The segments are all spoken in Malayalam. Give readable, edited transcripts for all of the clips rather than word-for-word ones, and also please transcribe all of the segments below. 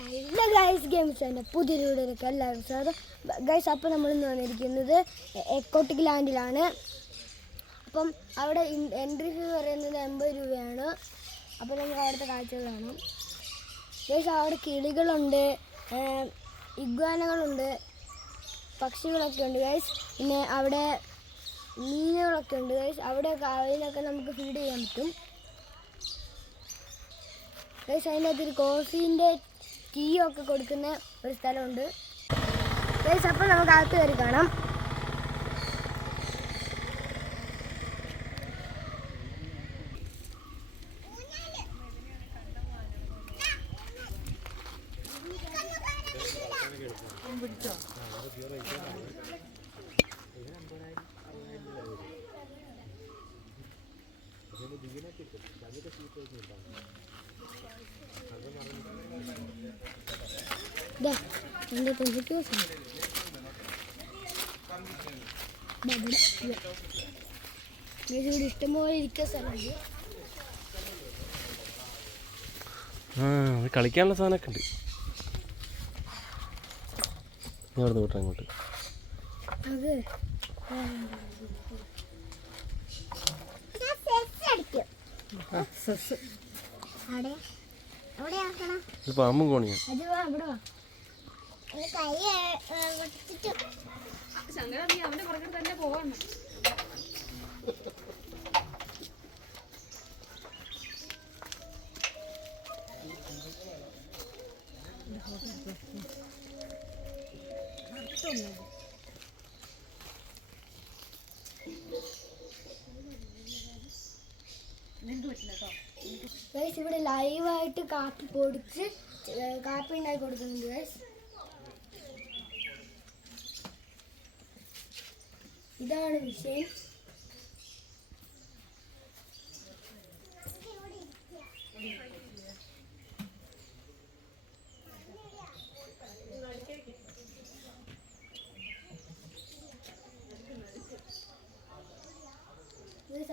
ഹലോ ഗൈസ് ഗെയിംസ് തന്നെ പുതിയൊരു വീഡിയോയിലേക്ക് എല്ലാവരും സ്വാഗതം ഗൈസ്. അപ്പോൾ നമ്മൾ ഇന്ന് വന്നിരിക്കുന്നത് എക്കോട്ടിക് ലാൻഡിലാണ്. അപ്പം അവിടെ എൻട്രി ഫീ പറയുന്നത് 80 രൂപയാണ്. അപ്പോൾ നമുക്ക് അവിടുത്തെ കാഴ്ചകൾ കാണാം ഗൈസ്. അവിടെ കിളികളുണ്ട്, ഇഗ്വാനകളുണ്ട്, പക്ഷികളൊക്കെ ഉണ്ട് ഗൈസ്. പിന്നെ അവിടെ മീനുകളൊക്കെ ഉണ്ട് ഗൈസ്. അവിടെ അതിനൊക്കെ നമുക്ക് ഫീഡ് ചെയ്യാൻ പറ്റും ഗൈസ്. അതിൻ്റെ അകത്തൊരു കോഫീൻ്റെ ടീ ഒക്കെ കൊടുക്കുന്ന ഒരു സ്ഥലമുണ്ട് ഗൈസ്. അപ്പോൾ നമുക്ക് അകത്ത് കയറി കാണാം. എൻ്റെ പെൺകുട്ടിയോസ് ഇവിടെ ഇഷ്ടംപോലെ ഇരിക്കുന്ന സ്ഥലമുണ്ട്. കളിക്കാനുള്ള സാധനമൊക്കെ ഉണ്ട്. ഇങ്ങോട്ട് വിട്ടാ ഇങ്ങോട്ട്. അത് പാമ്പും കോണിയാ. അവന്റെ പുറകെ തന്നെ പോവാണ്. ഇവിടെ ലൈവായിട്ട് കാപ്പി പൊടിച്ച് കാപ്പി ഉണ്ടാക്കി കൊടുക്കുന്നുണ്ട് ഗൈസ്. ഇതാണ് വിഷയം.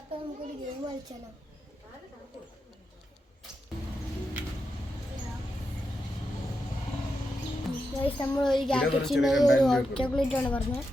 അപ്പം നമുക്കൊരു ഗെയിം കളിച്ചാലോ? നമ്മൾ ഒരു ക്യാപ്റ്റച്ചിന് ഒരു ഹോട്ട് ചോക്ലേറ്റ് ആണ് പറഞ്ഞത്.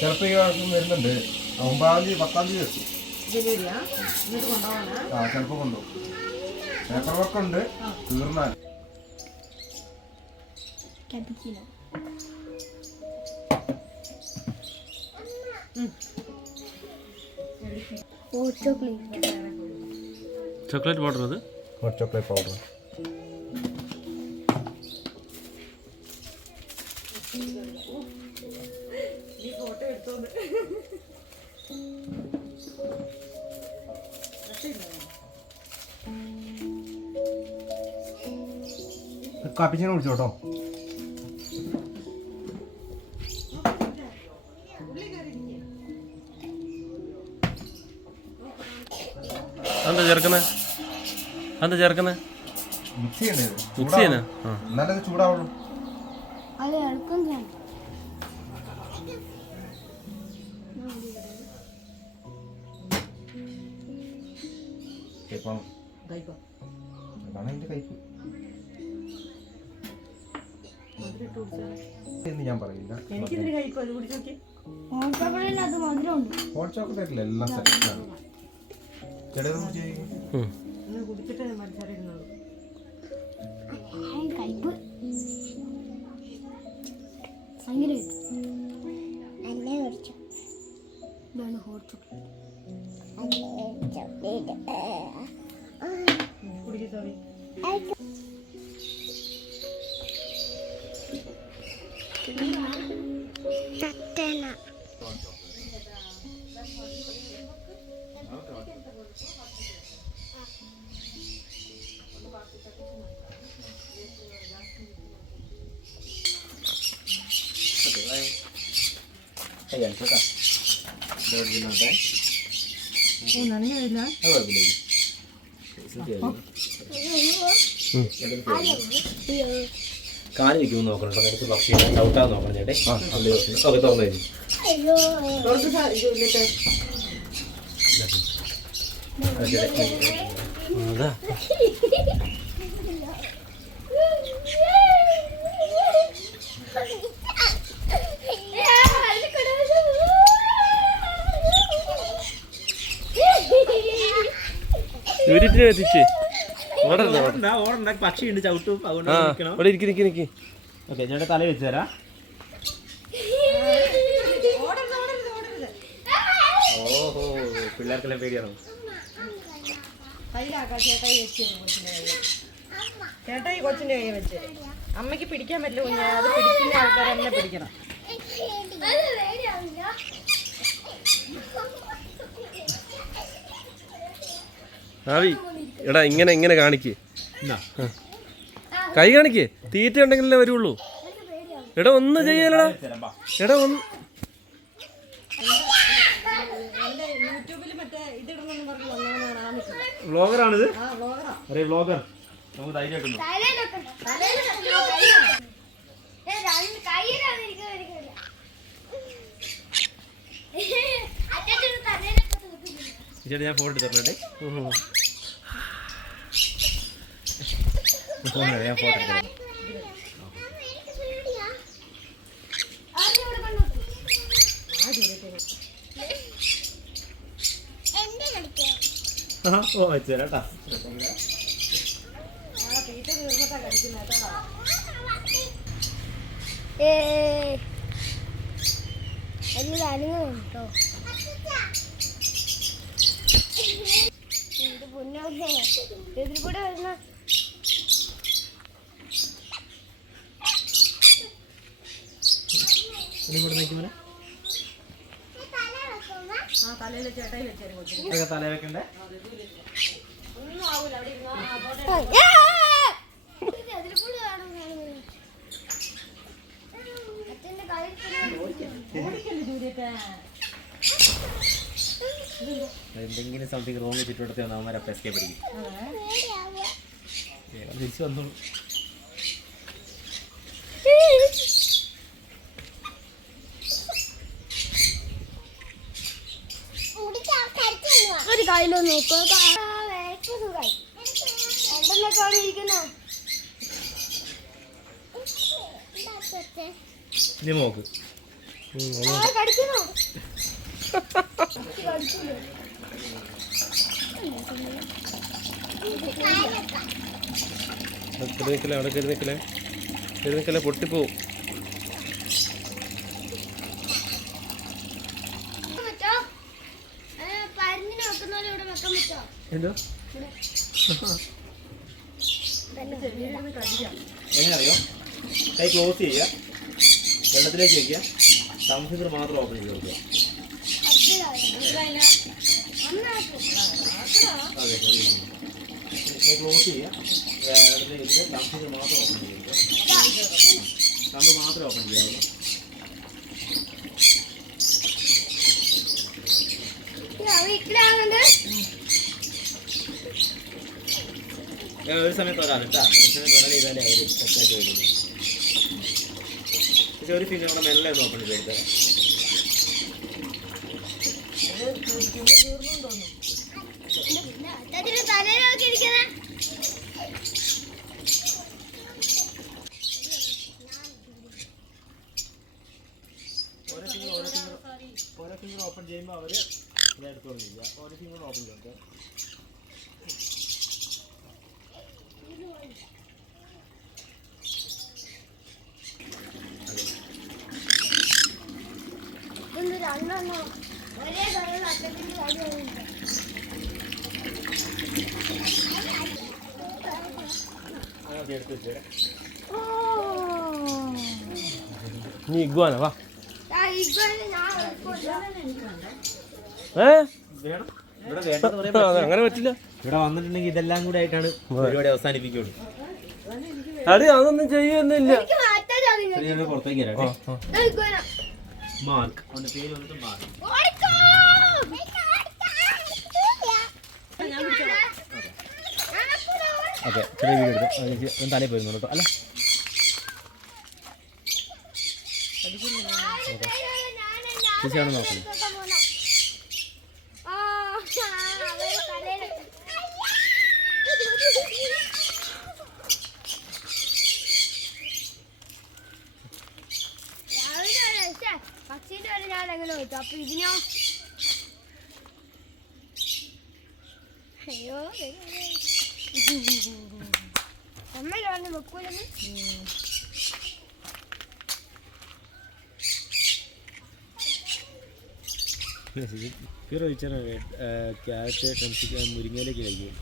ചിലപ്പോ ഈ വർഷം വരുന്നുണ്ട്. 9-10 തീയതി എത്തും. ചിലപ്പോ കൊണ്ടുപോകും. പേപ്പർ വർക്ക് ഉണ്ട്. തീർന്നാൽ ചോക്ലേറ്റ് പൗഡർ. അത് ഹോട്ട് ചോക്ലേറ്റ് പൗഡർ. കാപ്പിച്ചിനെ വിളിച്ചോട്ടോ. എന്താ ചേർക്കുന്നേ? എന്താ ചേർക്കുന്നേ? മിക്സ് ചെയ്യണ്ടേ? മിക്സ് ചെയ്യാനാ? എന്നാലേ ചൂടാവുള്ളൂ. അതാണ് അതിന്റെ കയ്പ് എന്ന് ഞാൻ പറയില്ല. ഹോട്ട് ചോക്ലേറ്റ് അല്ല, എല്ലാം സെറ്റാണ്. ചിലത് Ayan, suka. കാല് വയ്ക്കുമ്പോൾ നോക്കണം കേട്ടോ. എനിക്ക് പക്ഷിയെ ചവിട്ടാതെ നോക്കണം ചേട്ടേ. ഓക്കെ തുറന്നു കഴിഞ്ഞു. അയ്യോ അതാ ഇവരിട്ട് എത്തിച്ച് ഓടണ്ട, പക്ഷിയുണ്ട് ചവിട്ടും. അതുകൊണ്ട് ആ നിൽക്കണം. ഇവിടെ ഇരിക്കി നിൽക്കി. ഓക്കെ ചേട്ടാ തല വെച്ച് തരാം. ഓഹോ പിള്ളേർക്കെല്ലാം പേടിയാണോ? ചേട്ടായി കൊച്ചിന്റെ കൈ വെച്ച് അമ്മയ്ക്ക് പിടിക്കാൻ പറ്റില്ല കുഞ്ഞെ. അത് പിടിക്കുന്ന ആൾക്കാർ എന്നെ പിടിക്കണം. ആവി എടാ ഇങ്ങനെ ഇങ്ങനെ കാണിക്ക്. കൈ കാണിക്ക്. തീറ്റ ഉണ്ടെങ്കിലല്ലേ വരുള്ളൂ. എടാ ഒന്ന് ചെയ്യലടാ. എടാ ഒന്ന് യൂട്യൂബിൽ മറ്റേ ഇതിടണമെന്ന് പറഞ്ഞ് വന്നവനാണ് ആ നിൽക്കുന്നത്. വ്ളോഗറാണിത്. ആ വ്ളോഗറാ. അരേ വ്ളോഗർ. നമുക്ക് ധൈര്യമായിട്ടുണ്ട്. ചേട്ടാ ഞാൻ ഫോട്ടോ എടുത്ത് തരണേ. ഞാൻ ഫോട്ടോ എടുത്തരാം. ഓ വെച്ച് തരാം കേട്ടോ. തീറ്റ തീർന്നിട്ടാ കഴിക്കുന്നത് കേട്ടോ. എല്ലാം അനുഭവം കേട്ടോ. ഇത് പൊന്നേ ഇതിൽ കൂടെ വരുന്ന ആ തലയിൽ ചേട്ടായി വെച്ചേരും കൊച്ചിന്. ഇതൊക്കെ തല വെക്കണ്ടേ? ഒന്നും ആവൂല. അവിടെ ഇരുന്നോ. അതിൽ കൂടെ കാണാൻ അച്ഛൻ്റെ കളി ഓടിക്കല്ലേ ജൂലിയത്തെ. എന്തെങ്കിലും സംതിങ് റോങ് ചുറ്റുവട്ടത്തെ വന്ന് അവന്മാരപ്പം എസ്കേപ്പ് അടിക്കും. തിരിച്ചു വന്നോളൂ. ഒരു കയ്യിലോ നോക്കോ. രണ്ടെണ്ണൊക്കെ അവിടെ ഇരിക്കുന്നോ. നീ നോക്ക്. കടിക്കുന്നോ. നിൽക്കലേ അവിടെ കയറി നിൽക്കലേ. കയറി നിൽക്കലേ പൊട്ടിപ്പോവും. പരുന്നിനെ വെക്കുന്ന പോലെ ഇവിടെ വെക്കാൻ പറ്റോ. എന്തോ എങ്ങനെ അറിയോ? കൈ ക്ലോസ് ചെയ്യുക, വെള്ളത്തിലേക്ക് വയ്ക്കുക, സംസിംഗർ മാത്രം ഓപ്പൺ ചെയ്ത് കൊടുക്കുക. അതെ കൈ ക്ലോസ് ചെയ്യുക, വെള്ളത്തിലേക്ക് വെച്ചിട്ട് സംസിംഗർ മാത്രം ഓപ്പൺ ചെയ്ത് കൊടുക്കുക. കമ്പ് മാത്രം ഓപ്പൺ ചെയ്യാവുള്ളൂ. ഒരു സമയത്ത് ഒരാൾ കേട്ടോ, ഒരു സമയത്ത് ഒരാൾ ചെയ്താലേ അവർ സെറ്റായിട്ട് വരുള്ളൂ. പക്ഷെ ഒരു ഫിംഗർ കൂടെ മെല്ലെ ഒന്ന് ഓപ്പൺ ചെയ്ത് തരാം. തലയിലൊക്കെ ഇരിക്കുന്ന ഓരോ ഫിംഗർ ഓപ്പൺ ചെയ്യുമ്പോൾ അവർ ഇതെടുത്തോളം ചെയ്യുക. ഓരോ ഫിംഗർ ഓപ്പൺ ചെയ്തിട്ട് രണ്ടെണ്ണോ ഒരേ കളറിൽ അറ്റത്തിന്റെ കാര്യമുണ്ട്. അതൊക്കെ എടുത്ത് വെച്ചേരാം. നീ ഇഗ്വാന വാ. വേണം ഇവിടെ വേണ്ടെന്ന് പറയാൻ അങ്ങനെ പറ്റില്ല. ഇവിടെ വന്നിട്ടുണ്ടെങ്കിൽ ഇതെല്ലാം കൂടെ ആയിട്ടാണ് പരിപാടി അവസാനിപ്പിക്കുള്ളൂ. അടി അതൊന്നും ചെയ്യുന്നില്ല. പുറത്തേക്ക് വരാം. മാർക്ക് അവന്റെ പേര് വന്നിട്ട് മാർക്ക്. ഓക്കെ ചെറിയ വീഡിയോ എടുത്തു ഒന്ന് തലയിൽ പോയിരുന്നു കേട്ടോ അല്ല ചേച്ചിയാണ് നോക്കുന്നത് പക്ഷീൻ്റെ വരെ ഞാൻ എങ്ങനെ വെച്ചു അപ്പൊ ഇതിനോ അയ്യോ അമ്മയിലാണ് വെക്കൂലെന്ന് ഫിറോ ചോദിച്ചാൽ ക്യാരറ്റ് ടംസിക്ക് മുരിങ്ങയിലേക്ക് കഴിക്കും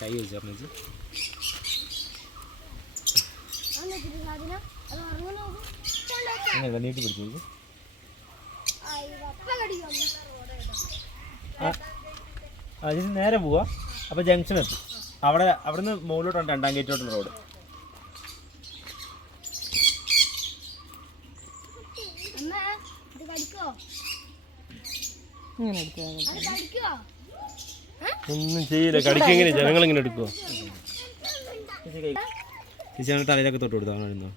കൈ വെച്ചാൽ സാധനം അത് ഉറങ്ങി നോക്കും അങ്ങനെ നീട്ടി പിടിച്ചു ചേച്ചി നേരെ പോവാ അപ്പോൾ ജംഗ്ഷൻ എത്തും അവിടെ നിന്ന് മുകളിലോട്ടാണ് 2ാം ഗേറ്റോട്ടുള്ള റോഡ് അമ്മ ഇത് കടിക്കോ അത് കടിക്കോ ഒന്നും ചെയ്യില്ല കടിക്കെങ്ങനെ ജനങ്ങളിങ്ങനെ എടുക്കുവോ ചേച്ചി ഞങ്ങൾ തലയിലൊക്കെ തൊട്ട് കൊടുത്തു അങ്ങനെ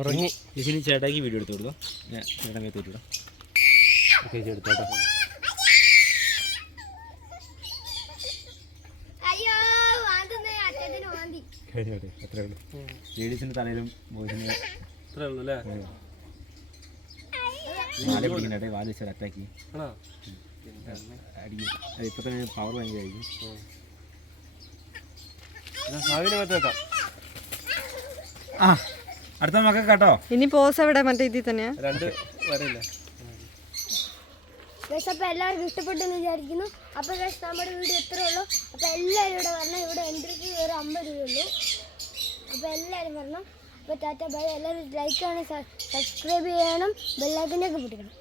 ഉറങ്ങി ചേച്ചി ചേട്ടാക്കി വീഡിയോ എടുത്ത് കൊടുത്തോ ഞാൻ ചേട്ടൻ കയറ്റി വിട്ടിടാം ചേച്ചി എടുത്തോട്ടോ അയ്യോ വാന്തുന്നേ അച്ഛന് വാന്തി കഴിഞ്ഞോട്ടെ അത്രേ ഉള്ളൂ ലേഡീസിൻ്റെ തലയിലും ബോയ്സിൻ്റെ അത്രേ ഉള്ളൂ അല്ലേ വാല പിടിക്കണ്ടേ വാല് വെച്ചാൽ അറ്റാക്കി ആണോ അടിക്കും അത് ഇപ്പം തന്നെ പവർ ഭയങ്കരമായിരിക്കും സാവിനെ മറ്റേ വെക്കാം ആ അടുത്ത മക്കൾ കേട്ടോ ഇനി പോസ് എവിടെ മറ്റേ ഇതിൽ തന്നെയാ 2 വരയില്ല അപ്പോൾ എല്ലാവർക്കും ഇഷ്ടപ്പെട്ടെന്ന് വിചാരിക്കുന്നു അപ്പോൾ നമ്മുടെ വീഡിയോ ഇത്രേ ഉള്ളൂ അപ്പോൾ എല്ലാവരും ഇവിടെ വരണം ഇവിടെ എൻട്രിക്ക് ഒരു 50 രൂപയുള്ളൂ അപ്പോൾ എല്ലാവരും വരണം അപ്പോൾ ടാറ്റ ബൈ എല്ലാവരും ലൈക്ക് ചെയ്യണം സബ്സ്ക്രൈബ് ചെയ്യണം ബെല്ലൈക്കനൊക്കെ പൊട്ടിക്കണം